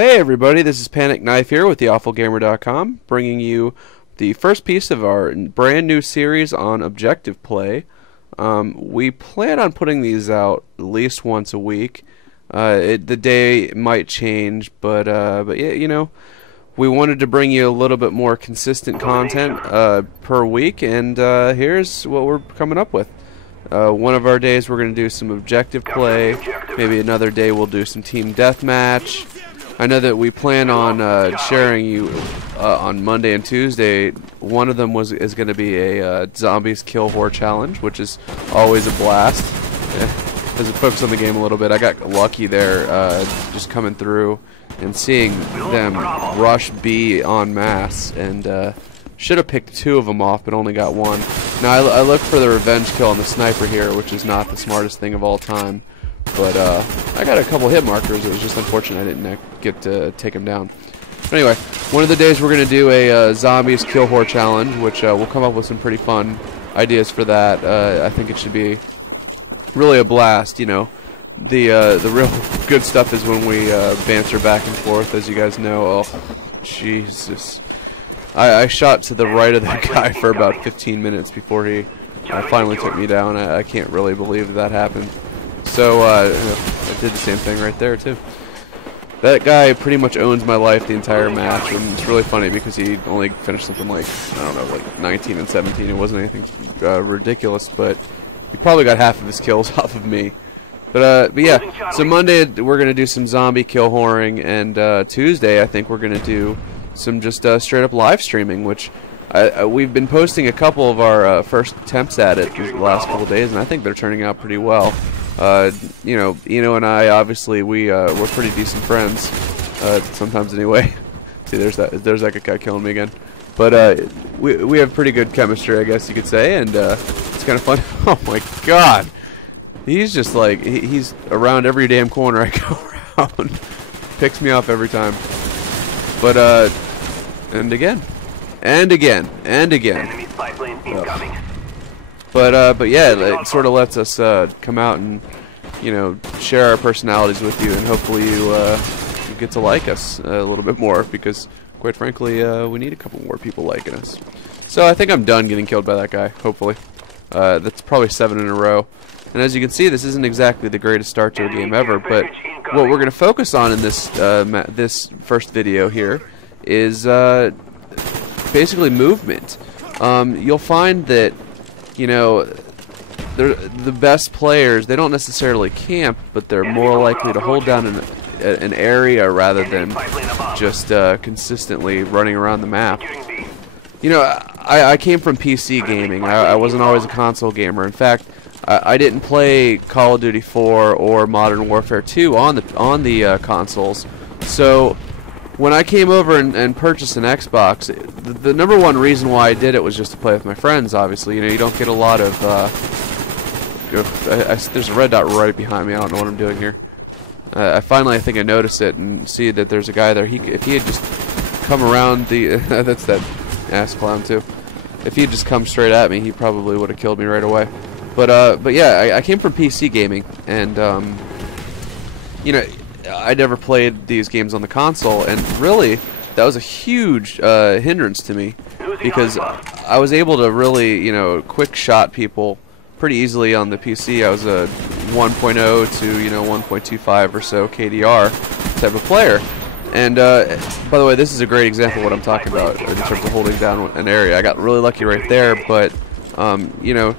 Hey everybody, this is Pan1cKnife here with theawfulgamer.com, bringing you the first piece of our brand new series on objective play. We plan on putting these out at least once a week. The day might change, but yeah, you know, we wanted to bring you a little bit more consistent content per week, and here's what we're coming up with. One of our days we're going to do some objective play. Maybe another day we'll do some team deathmatch. I know that we plan on sharing you on Monday and Tuesday. One of them is going to be a zombies kill whore challenge, which is always a blast. As it focuses on the game a little bit, I got lucky there, just coming through and seeing them rush B en masse, and should have picked two of them off, but only got one. Now I looked for the revenge kill on the sniper here, which is not the smartest thing of all time. But I got a couple hit markers. It was just unfortunate I didn't get to take him down. But anyway, one of the days we're going to do a zombies kill whore challenge, which we'll come up with some pretty fun ideas for that. I think it should be really a blast. You know, the real good stuff is when we banter back and forth, as you guys know. Oh, Jesus. I shot to the right of that guy for about 15 minutes before he finally took me down. I can't really believe that happened. So I did the same thing right there too. That guy pretty much owns my life the entire match, and it's really funny because he only finished something like, I don't know, like 19 and 17. It wasn't anything ridiculous, but he probably got half of his kills off of me. But yeah, so Monday we're gonna do some zombie kill whoring, and Tuesday I think we're gonna do some just straight up live streaming, which we've been posting a couple of our first attempts at it these last couple days, and I think they're turning out pretty well. You know, Eno and I, obviously, we're pretty decent friends, sometimes anyway. See, there's that guy killing me again. But we have pretty good chemistry, I guess you could say, and it's kind of fun. Oh my God, he's just like he's around every damn corner I go around. Picks me off every time. But and again, and again, and again. Enemy spy plane incoming. But yeah, it sort of lets us come out and, you know, share our personalities with you, and hopefully you get to like us a little bit more, because quite frankly we need a couple more people liking us. So I think I'm done getting killed by that guy, hopefully. That's probably 7 in a row. And as you can see, this isn't exactly the greatest start to a game ever, but what we're going to focus on in this this first video here is basically movement. You'll find that, you know, the best players, they don't necessarily camp, but they're more likely to hold down an area rather than just consistently running around the map. You know, I came from PC gaming. I wasn't always a console gamer. In fact, I didn't play Call of Duty 4 or Modern Warfare 2 on the consoles. So when I came over and purchased an Xbox, the number one reason why I did it was just to play with my friends, obviously. You know, you don't get a lot of there's a red dot right behind me. I don't know what I'm doing here. I think I notice it and see that there's a guy there. If he had just come around the that's that ass clown too. If he had just come straight at me, he probably would have killed me right away. But yeah, I came from PC gaming, and you know, I never played these games on the console, and really that was a huge hindrance to me, because I was able to really, you know, quick shot people pretty easily on the PC. I was a 1.0 to, you know, 1.25 or so KDR type of player. And by the way, this is a great example of what I'm talking about in terms of holding down an area. I got really lucky right there, but you know,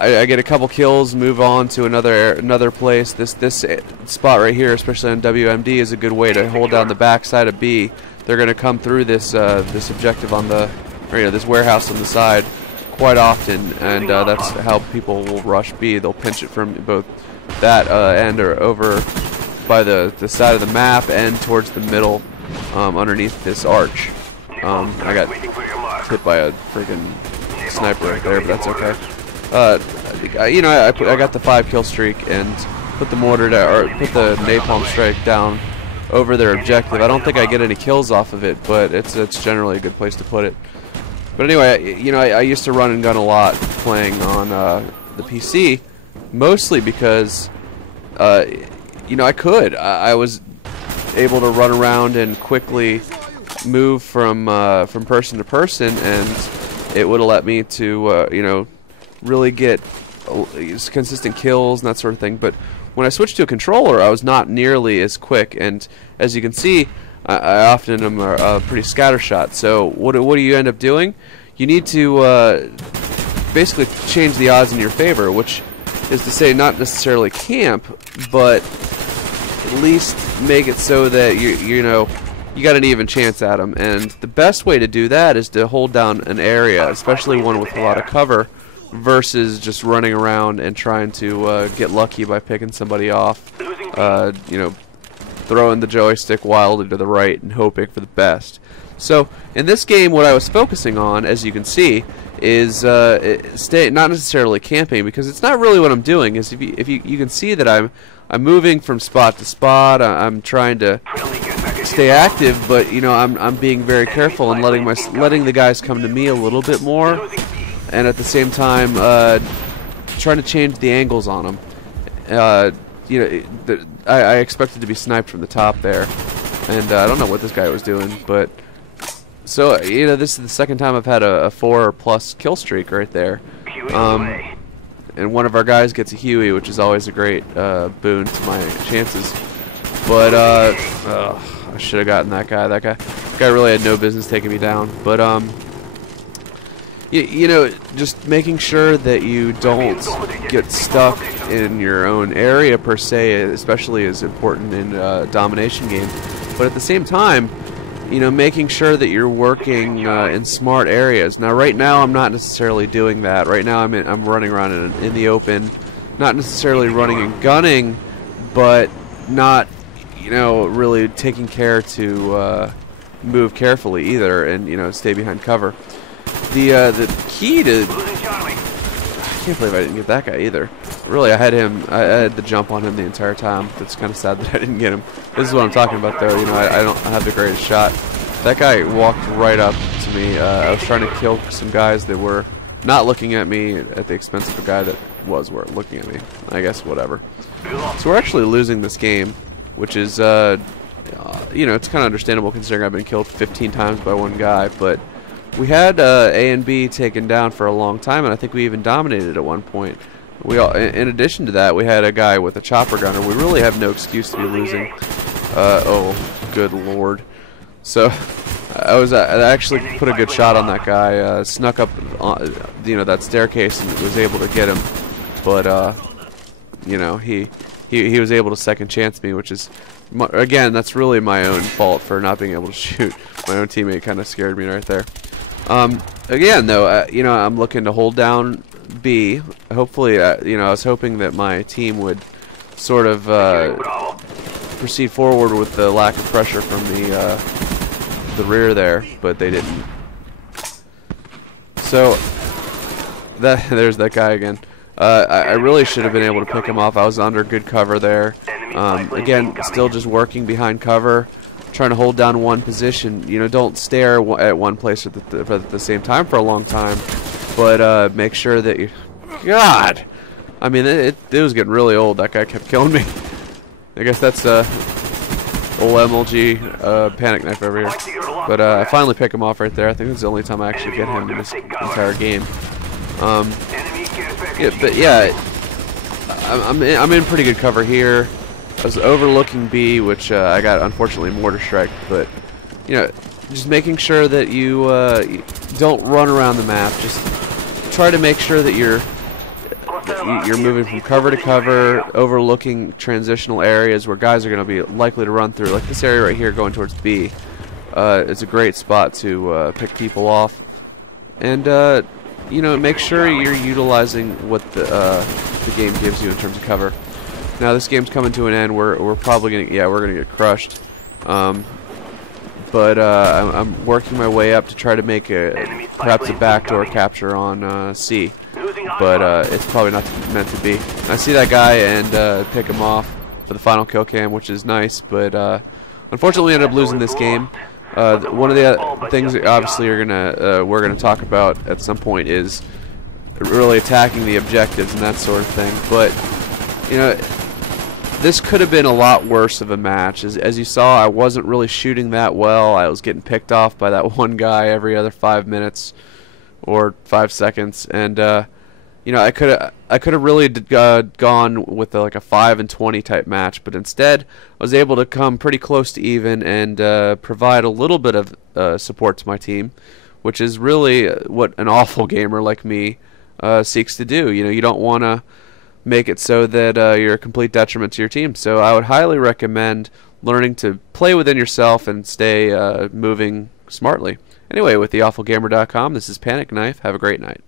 I get a couple kills, move on to another place. This spot right here, especially on WMD, is a good way to hold down the back side of B. They're going to come through this this objective on the, or, you know, this warehouse on the side quite often, and that's how people will rush B. They'll pinch it from both that end, or over by the side of the map, and towards the middle, underneath this arch. I got hit by a freaking sniper right there, but that's okay. You know, I got the 5 kill streak and put the mortar down, or put the napalm strike down over their objective. I don't think I get any kills off of it, but it's generally a good place to put it. But anyway, you know, I used to run and gun a lot playing on the PC, mostly because you know, I was able to run around and quickly move from person to person, and it would have let me to you know, really get consistent kills and that sort of thing. But when I switched to a controller, I was not nearly as quick, and as you can see, I often am a pretty scattershot. So what do you end up doing? You need to basically change the odds in your favor, which is to say not necessarily camp, but at least make it so that you know, you got an even chance at them. And the best way to do that is to hold down an area, especially one with a lot of cover, versus just running around and trying to get lucky by picking somebody off. You know, throwing the joystick wildly to the right and hoping for the best. So in this game, what I was focusing on, as you can see, is not necessarily camping, because it's not really what I'm doing. Is if you can see that I'm moving from spot to spot. I'm trying to stay active, but you know, I'm being very careful and letting the guys come to me a little bit more, and at the same time trying to change the angles on them. You know, I expected to be sniped from the top there, and I don't know what this guy was doing, but so you know, this is the second time I've had a 4+ kill streak right there. And one of our guys gets a Huey, which is always a great boon to my chances. But I should have gotten that guy. That guy really had no business taking me down. But you know, just making sure that you don't get stuck in your own area per se, especially is important in a domination game. But at the same time, you know, making sure that you're working in smart areas. Now, right now, I'm not necessarily doing that. Right now, I'm running around in the open, not necessarily running and gunning, but not, you know, really taking care to move carefully either, and you know, stay behind cover. The key to, I can't believe I didn't get that guy either. Really, I had the jump on him the entire time. It's kind of sad that I didn't get him. This is what I'm talking about, though. You know, I don't have the greatest shot. That guy walked right up to me. I was trying to kill some guys that were not looking at me at the expense of a guy that was looking at me. I guess whatever. So we're actually losing this game, which is, you know, it's kind of understandable considering I've been killed 15 times by one guy. But we had A and B taken down for a long time, and I think we even dominated at one point. In addition to that, we had a guy with a chopper gunner. We really have no excuse to be losing. Oh, good lord. So, I actually put a good shot on that guy, snuck up, you know, that staircase and was able to get him. But, you know, he was able to second chance me, which is, again, that's really my own fault for not being able to shoot. My own teammate kind of scared me right there. Again, though, you know, I'm looking to hold down B. Hopefully, you know, I was hoping that my team would sort of proceed forward with the lack of pressure from the rear there, but they didn't. So there's that guy again. I really should have been able to pick him off. I was under good cover there. Again, still just working behind cover, trying to hold down one position. You know, don't stare at one place at the same time for a long time, but make sure that you... God! I mean, it was getting really old. That guy kept killing me. I guess that's old MLG Pan1cKnife over here. But I finally pick him off right there. I think this is the only time I actually get him in this entire game. Yeah, but yeah, I'm in pretty good cover here. I was overlooking B, which I got unfortunately mortar strike. But you know, just making sure that you don't run around the map. Just try to make sure that you're moving from cover to cover, overlooking transitional areas where guys are going to be likely to run through. Like this area right here going towards B. It's a great spot to pick people off. And you know, make sure you're utilizing what the game gives you in terms of cover. Now this game's coming to an end. We're probably gonna get crushed. But I'm working my way up to try to make perhaps a backdoor capture on C. But it's probably not meant to be. I see that guy and pick him off for the final kill cam, which is nice. But unfortunately, we ended up losing this game. One of the things that obviously we're gonna talk about at some point is really attacking the objectives and that sort of thing. But you know, this could have been a lot worse of a match. As you saw, I wasn't really shooting that well. I was getting picked off by that one guy every other 5 minutes or 5 seconds, and you know, I could have really gone with like a 5-20 type match, but instead I was able to come pretty close to even and provide a little bit of support to my team, which is really what an awful gamer like me seeks to do. You know, you don't want to make it so that you're a complete detriment to your team. So I would highly recommend learning to play within yourself and stay moving smartly. Anyway, with theawfulgamer.com, this is Pan1cKnife. Have a great night.